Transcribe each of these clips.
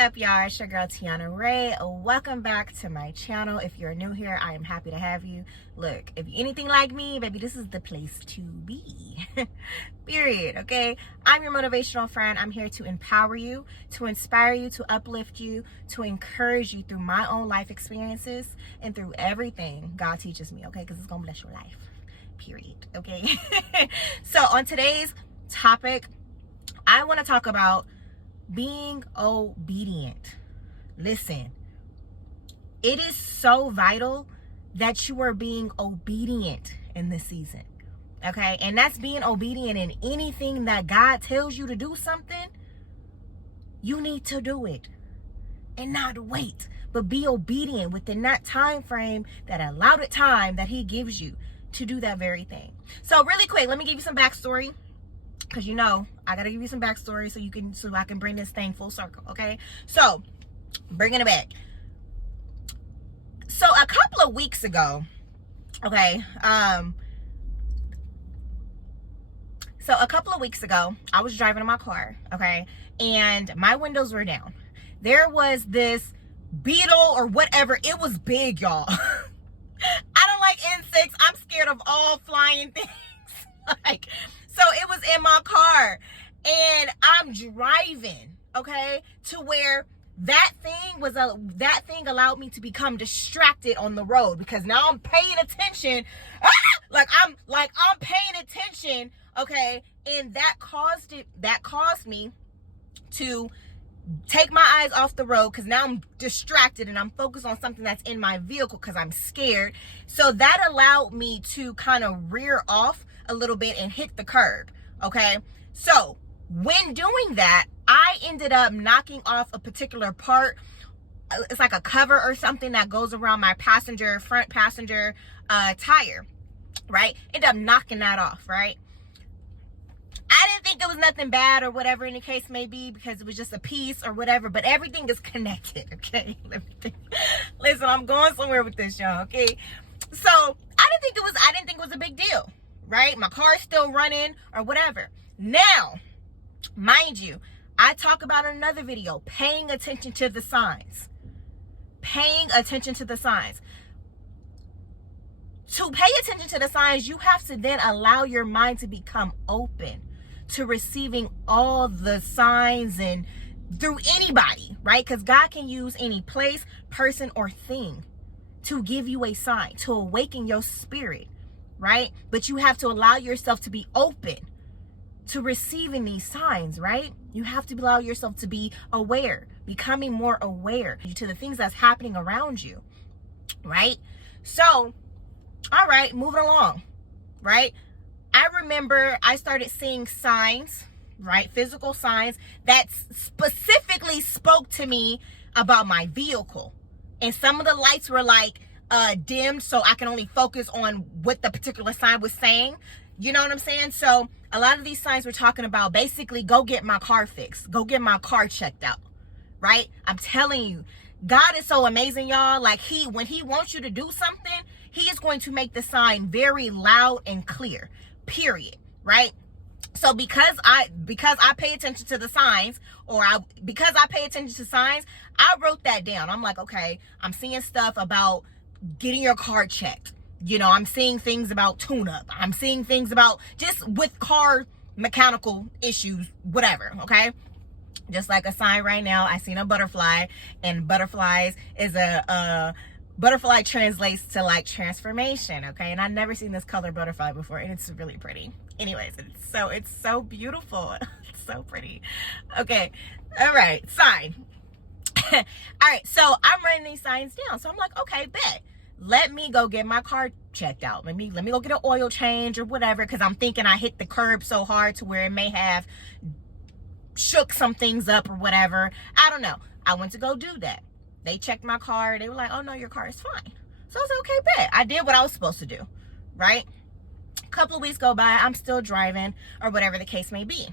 up, y'all? It's your girl Tianiarae. Welcome back to my channel. If you're new here, I am happy to have you. Look, if you're anything like me, baby, this is the place to be. Period. Okay, I'm your motivational friend. I'm here to empower you, to inspire you, to uplift you, to encourage you through my own life experiences and through everything God teaches me. Okay, because it's gonna bless your life. Period. Okay. So on today's topic, I want to talk about being obedient. Listen, it is so vital that you are being obedient in this season. Okay, and that's being obedient in anything that God tells you to do something. You need to do it and not wait, but be obedient within that time frame, that allotted time that He gives you to do that very thing. So really quick, let me give you some backstory, because you know I gotta give you some backstory so I can bring this thing full circle. Okay, so bringing it back. So a couple of weeks ago, okay, I was driving in my car, okay, and my windows were down. There was this beetle or whatever. It was big, y'all. I don't like insects. I'm scared of all flying things. So it was in my car, and I'm driving, okay, to where that thing allowed me to become distracted on the road, because now I'm paying attention. I'm paying attention, okay, and that caused me to take my eyes off the road, because now I'm distracted and I'm focused on something that's in my vehicle because I'm scared. So that allowed me to kind of rear off a little bit and hit the curb. Okay, so when doing that, I ended up knocking off a particular part. It's like a cover or something that goes around my front passenger tire, right? Ended up knocking that off, right? I didn't think it was nothing bad or whatever in the case may be, because it was just a piece or whatever, but everything is connected. Okay, listen, I'm going somewhere with this, y'all. Okay, so I didn't think it was a big deal, right? My car's still running or whatever. Now, mind you, I talk about in another video, paying attention to the signs. Paying attention to the signs. To pay attention to the signs, you have to then allow your mind to become open to receiving all the signs and through anybody, right? Because God can use any place, person, or thing to give you a sign, to awaken your spirit, right? But you have to allow yourself to be open to receiving these signs, right? You have to allow yourself to be aware, becoming more aware to the things that's happening around you, right? So, all right, moving along, right? I remember I started seeing signs, right? Physical signs that specifically spoke to me about my vehicle. And some of the lights were like dimmed, so I can only focus on what the particular sign was saying. You know what I'm saying? So a lot of these signs were talking about basically, go get my car fixed. Go get my car checked out, right? I'm telling you, God is so amazing, y'all. Like when he wants you to do something, He is going to make the sign very loud and clear, period, right? So because I pay attention to the signs, because I pay attention to signs, I wrote that down. I'm like, okay, I'm seeing stuff about getting your car checked. You know, I'm seeing things about tune-up. I'm seeing things about just with car mechanical issues, whatever, okay? Just like a sign right now, I seen a butterfly, and butterflies is butterfly translates to like transformation, okay? And I've never seen this color butterfly before, and it's really pretty. Anyways, it's so beautiful. It's so pretty. Okay, all right, sign. All right, so I'm writing these signs down. So I'm like, okay, bet. Let me go get my car checked out. Let me go get an oil change or whatever, because I'm thinking I hit the curb so hard to where it may have shook some things up or whatever. I don't know. I went to go do that. They checked my car. They were like, oh no, your car is fine. So I was like, okay, bet. I did what I was supposed to do, right? A couple of weeks go by, I'm still driving or whatever the case may be,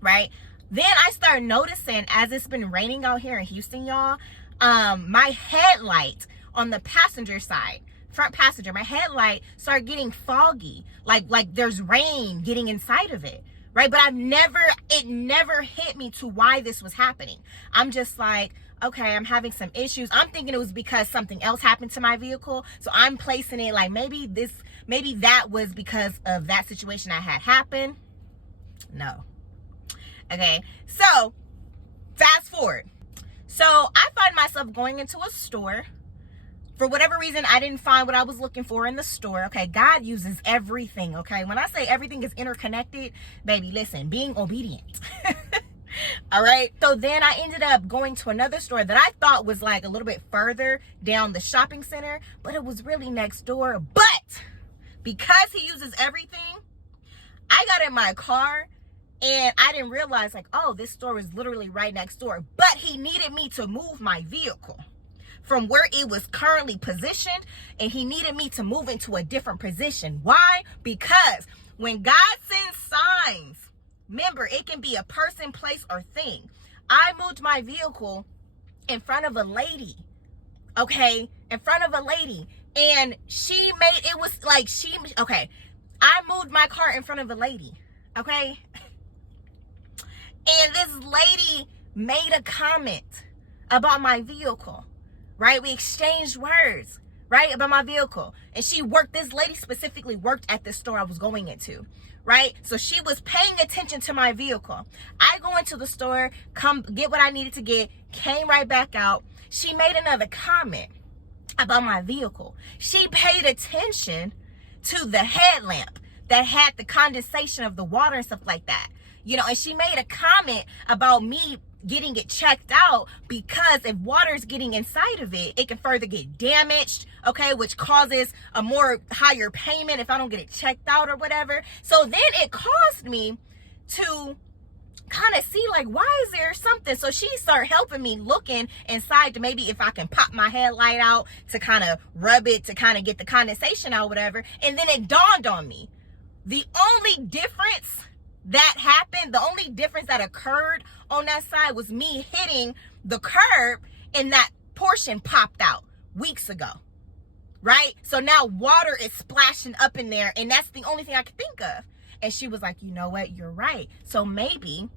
right? Then I start noticing, as it's been raining out here in Houston, y'all, my headlight on the passenger side, front passenger, my headlight started getting foggy, like there's rain getting inside of it, right? But it never hit me to why this was happening. I'm just like, okay, I'm having some issues. I'm thinking it was because something else happened to my vehicle. So I'm placing it like maybe that was because of that situation I had happen. No. Okay, so fast forward. So I find myself going into a store. For whatever reason, I didn't find what I was looking for in the store. Okay, God uses everything. Okay, when I say everything is interconnected, baby, listen, being obedient. All right, so then I ended up going to another store that I thought was like a little bit further down the shopping center, but it was really next door. But because he uses everything, I got in my car and I didn't realize like, oh, this store is literally right next door. But he needed me to move my vehicle from where it was currently positioned, and he needed me to move into a different position. Why? Because when God sends signs, remember, it can be a person, place, or thing. I moved my vehicle in front of a lady, okay? In front of a lady. And I moved my car in front of a lady, okay? And this lady made a comment about my vehicle, right? We exchanged words, right, about my vehicle. And this lady specifically worked at the store I was going into, right? So she was paying attention to my vehicle. I go into the store, come get what I needed to get, came right back out. She made another comment about my vehicle. She paid attention to the headlamp that had the condensation of the water and stuff like that. You know, and she made a comment about me getting it checked out, because if water is getting inside of it, it can further get damaged, okay, which causes a more higher payment if I don't get it checked out or whatever. So then it caused me to kind of see like, why is there something? So she started helping me looking inside to maybe if I can pop my headlight out to kind of rub it to kind of get the condensation out, whatever. And then it dawned on me, the only difference that happened, the only difference that occurred on that side was me hitting the curb, and that portion popped out weeks ago, right? So now water is splashing up in there, and that's the only thing I could think of. And she was like, you know what, you're right. So maybe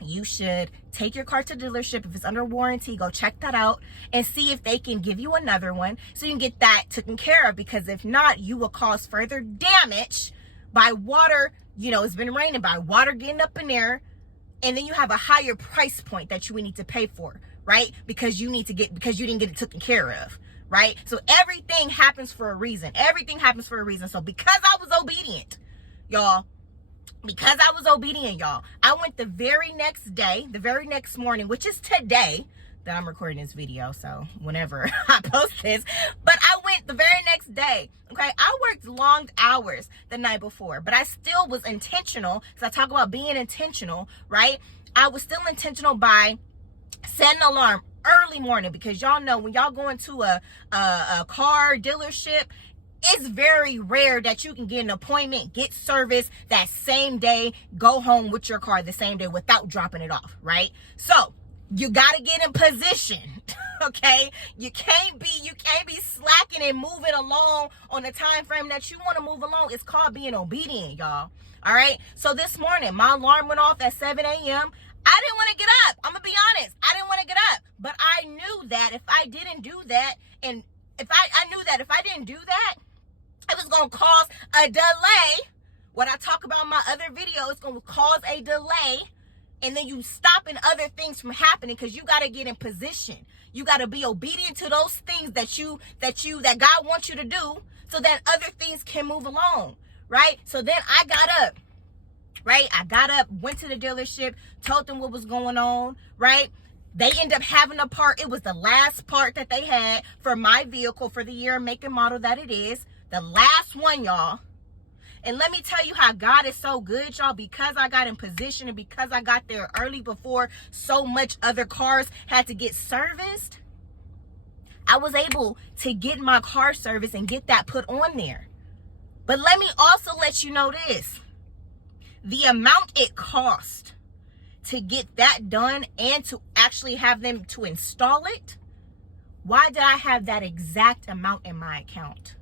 you should take your car to the dealership. If it's under warranty, go check that out and see if they can give you another one so you can get that taken care of, because if not, you will cause further damage by water. You know, it's been raining, by water getting up in there, and then you have a higher price point that you would need to pay for, right? Because you didn't get it taken care of, right? So everything happens for a reason. Everything happens for a reason. So because I was obedient, y'all, I went the very next morning, which is today that I'm recording this video, so whenever I post this, but I went the very next day, okay? I worked long hours the night before, but I still was intentional, so I talk about being intentional, right? I was still intentional by setting an alarm early morning, because y'all know when y'all go into a car dealership, it's very rare that you can get an appointment, get service that same day, go home with your car the same day without dropping it off, right? So you got to get in position, okay? You can't be slacking and moving along on the time frame that you want to move along. It's called being obedient, y'all. All right? So this morning, my alarm went off at 7 a.m. I didn't want to get up. I'm going to be honest. I didn't want to get up. But I knew that if I didn't do that, and I knew that if I didn't do that, it was going to cause a delay. What I talk about in my other video, it's going to cause a delay. And then you stopping other things from happening, because you got to get in position. You got to be obedient to those things that God wants you to do, so that other things can move along, right? So then I got up, right? I got up, went to the dealership, told them what was going on, right? They end up having a part. It was the last part that they had for my vehicle for the year, make and model that it is. The last one, y'all. And let me tell you how God is so good, y'all, because I got in position and because I got there early before so much other cars had to get serviced. I was able to get my car serviced and get that put on there. But let me also let you know this. The amount it cost to get that done and to actually have them to install it, why did I have that exact amount in my account?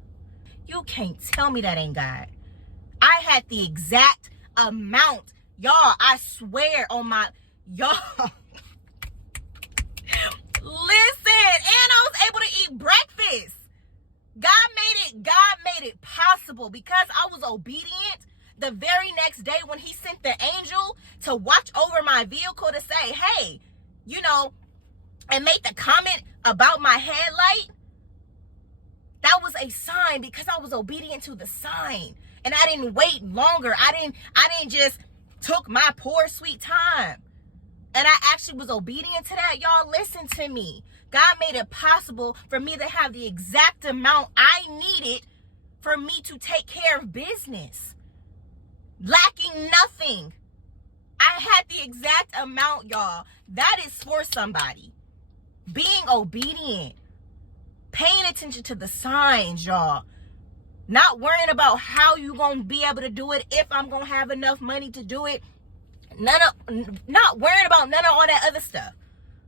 You can't tell me that ain't God. I had the exact amount Y'all, I swear on my, y'all. Listen, and I was able to eat breakfast. God made it possible because I was obedient. The very next day when he sent the angel to watch over my vehicle to say, hey, you know, and make the comment about my headlight, that was a sign because I was obedient to the sign. And I didn't wait longer. I didn't just took my poor sweet time. And I actually was obedient to that. Y'all, listen to me. God made it possible for me to have the exact amount I needed for me to take care of business. Lacking nothing. I had the exact amount, y'all. That is for somebody. Being obedient. Paying attention to the signs, y'all. Not worrying about how you going to be able to do it, if I'm going to have enough money to do it. Not worrying about none of all that other stuff.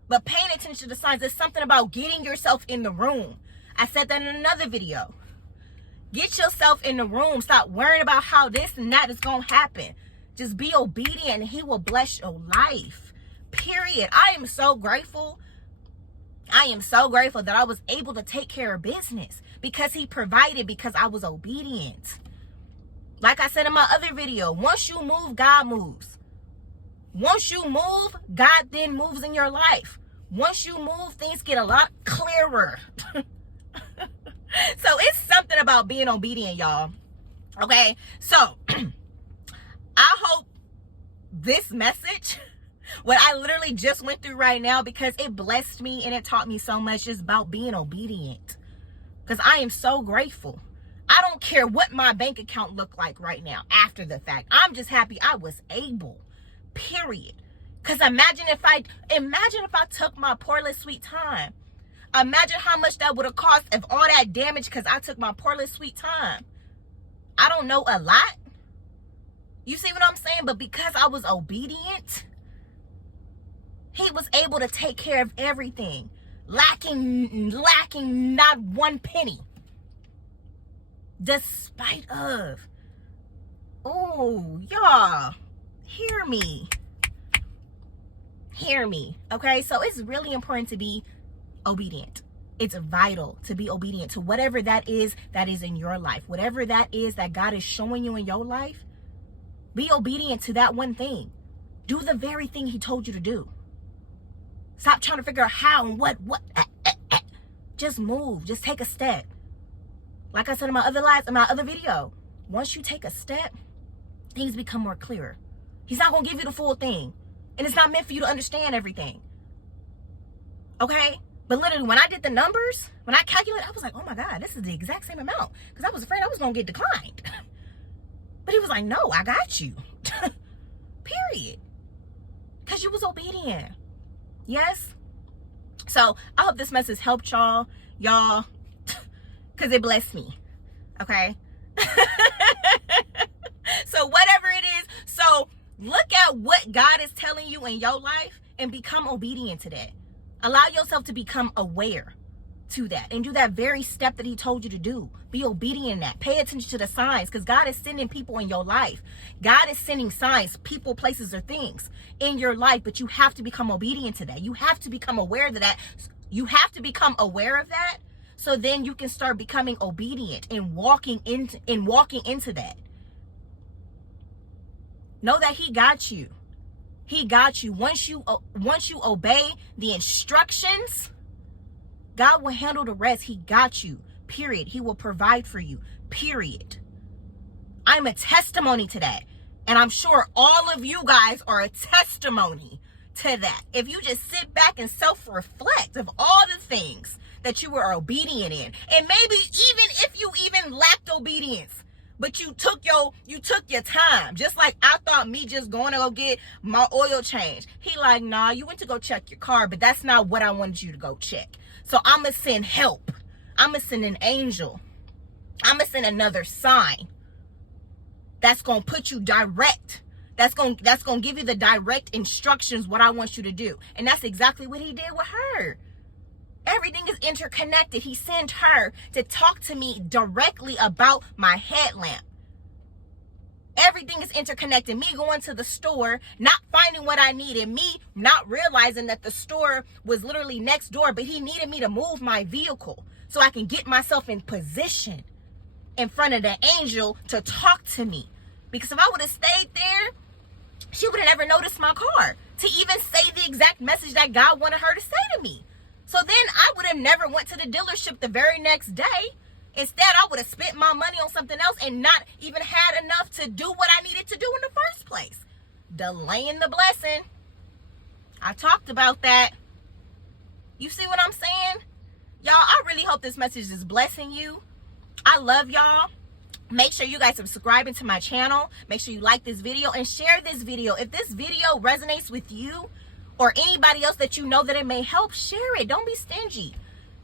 But paying attention to the signs. There's something about getting yourself in the room. I said that in another video. Get yourself in the room. Stop worrying about how this and that is going to happen. Just be obedient and he will bless your life. Period. I am so grateful. I am so grateful that I was able to take care of business because he provided, because I was obedient. Like I said in my other video, once you move, God moves. Once you move, God then moves in your life. Once you move, things get a lot clearer. So it's something about being obedient, y'all. Okay, so I hope this message, what I literally just went through right now, because it blessed me and it taught me so much just about being obedient. Because I am so grateful. I don't care what my bank account looked like right now after the fact. I'm just happy I was able. Period. Because imagine if I took my poor little sweet time. Imagine how much that would have cost if all that damage because I took my poor little sweet time. I don't know a lot. You see what I'm saying? But because I was obedient, he was able to take care of everything. Lacking not one penny. Despite of. Oh, y'all. Hear me. Okay, so it's really important to be obedient. It's vital to be obedient to whatever that is in your life. Whatever that is that God is showing you in your life, be obedient to that one thing. Do the very thing he told you to do. Stop trying to figure out how and what. Just move. Just take a step. Like I said in my other video, once you take a step, things become more clearer. He's not going to give you the full thing. And it's not meant for you to understand everything. Okay? But literally, when I did the numbers, when I calculated, I was like, oh my God, this is the exact same amount. Because I was afraid I was going to get declined. But he was like, no, I got you. Period. Because you was obedient. Yes? So, I hope this message helped y'all. Because it blessed me. Okay? So, whatever it is. So, look at what God is telling you in your life and become obedient to that. Allow yourself to become aware to that and do that very step that he told you to do. Be obedient in that. Pay attention to the signs, because God is sending people in your life. God is sending signs, people, places, or things in your life, but you have to become obedient to that. You have to become aware of that. You have to become aware of that, so then you can start becoming obedient and walking into that. Know that he got you. He got you. Once you obey the instructions, God will handle the rest. He got you. Period. He will provide for you. Period. I'm a testimony to that. And I'm sure all of you guys are a testimony to that. If you just sit back and self-reflect of all the things that you were obedient in, and maybe even if you even lacked obedience, but you took your time. Just like I thought me just going to go get my oil change. He like, nah, you went to go check your car, but that's not what I wanted you to go check. So I'm going to send help. I'm going to send an angel. I'm going to send another sign. That's going to put you direct. That's going to give you the direct instructions what I want you to do. And that's exactly what he did with her. Everything is interconnected. He sent her to talk to me directly about my headlamp. Everything is interconnected. Me going to the store, not finding what I needed, me not realizing that the store was literally next door, but he needed me to move my vehicle so I can get myself in position in front of the angel to talk to me. Because if I would have stayed there, she would have never noticed my car to even say the exact message that God wanted her to say to me. So then I would have never went to the dealership the very next day. Instead, I would have spent my money on something else and not even had enough to do what I needed to do in the first place. Delaying the blessing. I talked about that. You see what I'm saying? Y'all, I really hope this message is blessing you. I love y'all. Make sure you guys are subscribing to my channel. Make sure you like this video and share this video. If this video resonates with you or anybody else that you know that it may help, share it. Don't be stingy.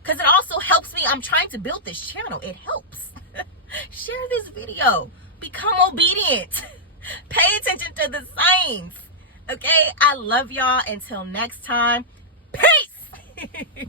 Because it also helps me. I'm trying to build this channel. It helps. Share this video. Become obedient. Pay attention to the signs. Okay? I love y'all. Until next time. Peace.